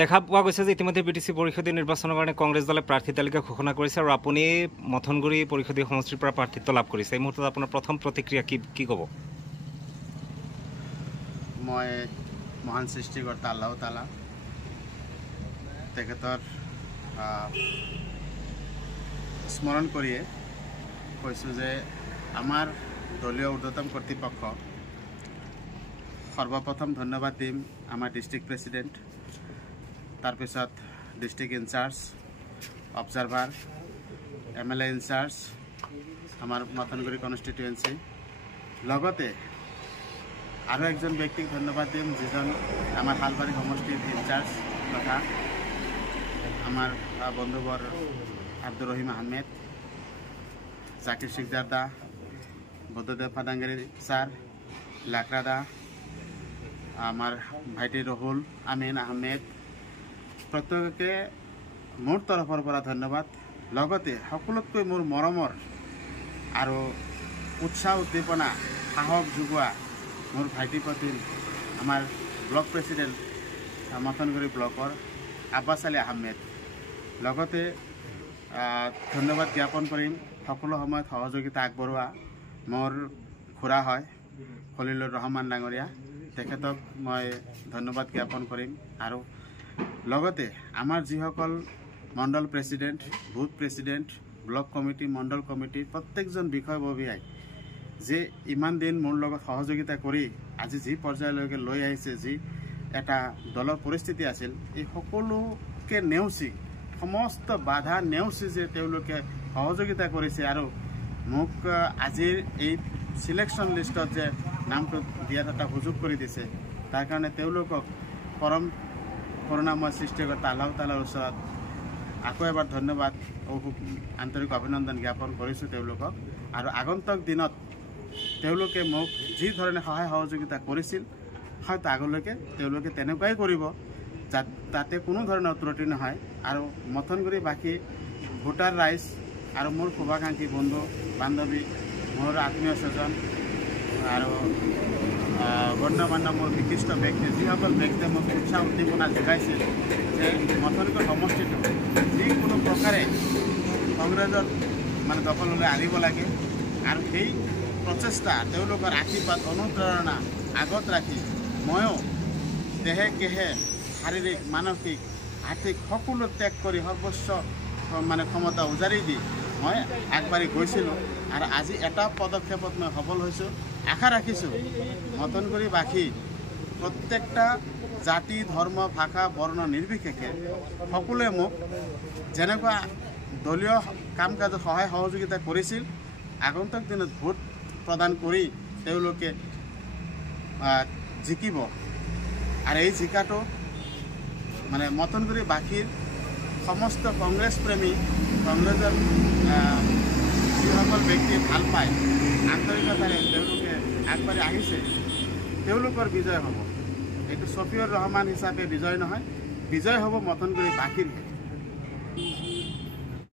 দেখা পোৱা গৈছে যে ইতিমধ্যে বিটিসি পৰিষদীয় নিৰ্বাচনৰ কাৰণে কংগ্ৰেছ দলে প্ৰাৰ্থী তালিকা ঘোষণা কৰিছে আৰু আপুনি মথনগুৰি পৰিষদীয় সমষ্টিৰ পৰা প্ৰাৰ্থিত্ব লাভ কৰিছে। এই মুহূৰ্তত আপোনাৰ প্ৰথম প্ৰতিক্ৰিয়া কি ক'ব? মই মহান সৃষ্টিকৰ্তা আল্লাহ তাআলা তেখেতৰ স্মৰণ কৰিয়ে কৈছোঁ যে আমাৰ দলীয় ঊৰ্ধ্বতম কৰ্তৃপক্ষ সৰ্বপ্ৰথম ধন্যবাদ দিম আমাৰ ডিষ্ট্ৰিক্ট প্ৰেচিডেণ্ট, তাৰপিছত district in-charge, observer, MLA in-charge আমাৰ মথনগুৰি কনষ্টিটুৱেঞ্চি, লগতে আৰু একজন ব্যক্তিক ধন্যবাদ দিম যিজন আমাৰ হালবাৰী সমষ্টিৰ ইনচাৰ্জ তথা আমাৰ বন্ধুবৰ আব্দুৰ ৰহিম আহমেদ, জাকিৰ শিকদাৰ দা, বুদ্ধদেব ফাদাঙ্গেৰি স্যাৰ, লাকড়া দা, আমাৰ ভাইটি ৰহুল আমিন আহমেদ, প্ৰত্যেককে মোৰ তৰফৰ পৰা ধন্যবাদ। লগতে সকলোতকৈ মোৰ মৰমৰ আৰু উৎসাহ উদ্দীপনা সাহস যোগোৱা মোৰ ভাইটি পতিল আমাৰ ব্লক প্ৰেচিডেণ্ট মথনগুৰি ব্লকৰ আব্বাছ আলী আহমেদ, লগতে ধন্যবাদ জ্ঞাপন কৰিম সকলো সময়ত সহযোগিতা আগবঢ়োৱা মোৰ খুৰা হয় খলিলুৰ ৰহমান ডাঙৰীয়া, তেখেতক মই ধন্যবাদ জ্ঞাপন কৰিম। আৰু লগতে আমাৰ যিসকল মণ্ডল president, booth president, block committee, মণ্ডল কমিটি প্ৰত্যেকজন বিষয়ববীয়াই যে ইমান দিন মোৰ লগত সহযোগিতা কৰি আজি যি পৰ্যায়লৈকে লৈ আহিছে, যি এটা দলৰ পৰিস্থিতি আছিল, এই সকলোকে নেওচি সমস্ত বাধা নেওচি যে তেওঁলোকে সহযোগিতা কৰিছে আৰু মোক আজিৰ এই সিলেকশ্যন লিষ্টত যে নামটো দিয়াত এটা সুযোগ কৰি দিছে, তাৰ কাৰণে তেওঁলোকক পৰম কৰুণাময় সৃষ্টিকৰ্তা আল্লাহ তাআলাৰ ওচৰত আকৌ এবাৰ ধন্যবাদ আন্তৰিক অভিনন্দন জ্ঞাপন কৰিছোঁ তেওঁলোকক। আৰু আগন্তুক দিনত তেওঁলোকে মোক যি ধৰণে সহায় সহযোগিতা কৰিছিল হয়তো আগলৈকে তেওঁলোকে তেনেকুৱাই কৰিব, তাতে কোনো ধৰণৰ ত্ৰুটি নহয়। আৰু মথনগুৰি বাকী ভোটাৰ ৰাইজ আৰু মোৰ শুভাকাংক্ষী বন্ধু বান্ধৱী, মোৰ আত্মীয় স্বজন আৰু গণ্যমান্য মোৰ বিশিষ্ট ব্যক্তি, যিসকল ব্যক্তিয়ে মোক উৎসাহ উদ্দীপনা যোগাইছিল যে মথনগুৰি সমষ্টিটো যিকোনো প্ৰকাৰে কংগ্ৰেছৰ দখললৈ আনিব লাগে আৰু সেই প্ৰচেষ্টা তেওঁলোকৰ আশীৰ্বাদ অনুপ্ৰেৰণা আগত ৰাখি ময়ো দেহে গেহে শাৰীৰিক মানসিক আৰ্থিক সকলো ত্যাগ কৰি সৰ্বোচ্চ ক্ষমতা উজাৰি দি মই আগবাঢ়ি গৈছিলোঁ। আৰু আজি এটা পদক্ষেপত মই সফল হৈছোঁ। আশা ৰাখিছোঁ মথনগুৰিবাসী প্ৰত্যেকটা জাতি, ধৰ্ম, ভাষা, বৰ্ণ নিৰ্বিশেষে সকলোৱে মোক যেনেকুৱা দলীয় কাম কাজত সহায় সহযোগিতা কৰিছিল, আগন্তুক দিনত ভোট প্ৰদান কৰি তেওঁলোকে জিকিব। আৰু এই জিকাটো মথনগুৰিবাসীৰ সমস্ত কংগ্ৰেছ প্ৰেমী, কংগ্ৰেছৰ যিসকল ব্যক্তি ভাল পায়, আন্তৰিকতাৰে তেওঁলোকে আগবাঢ়ি আহিছে, তেওঁলোকৰ বিজয় হ'ব। এইটো ছফিউৰ ৰহমান হিচাপে বিজয় নহয়, বিজয় হ'ব মথনগুৰিবাসীৰ।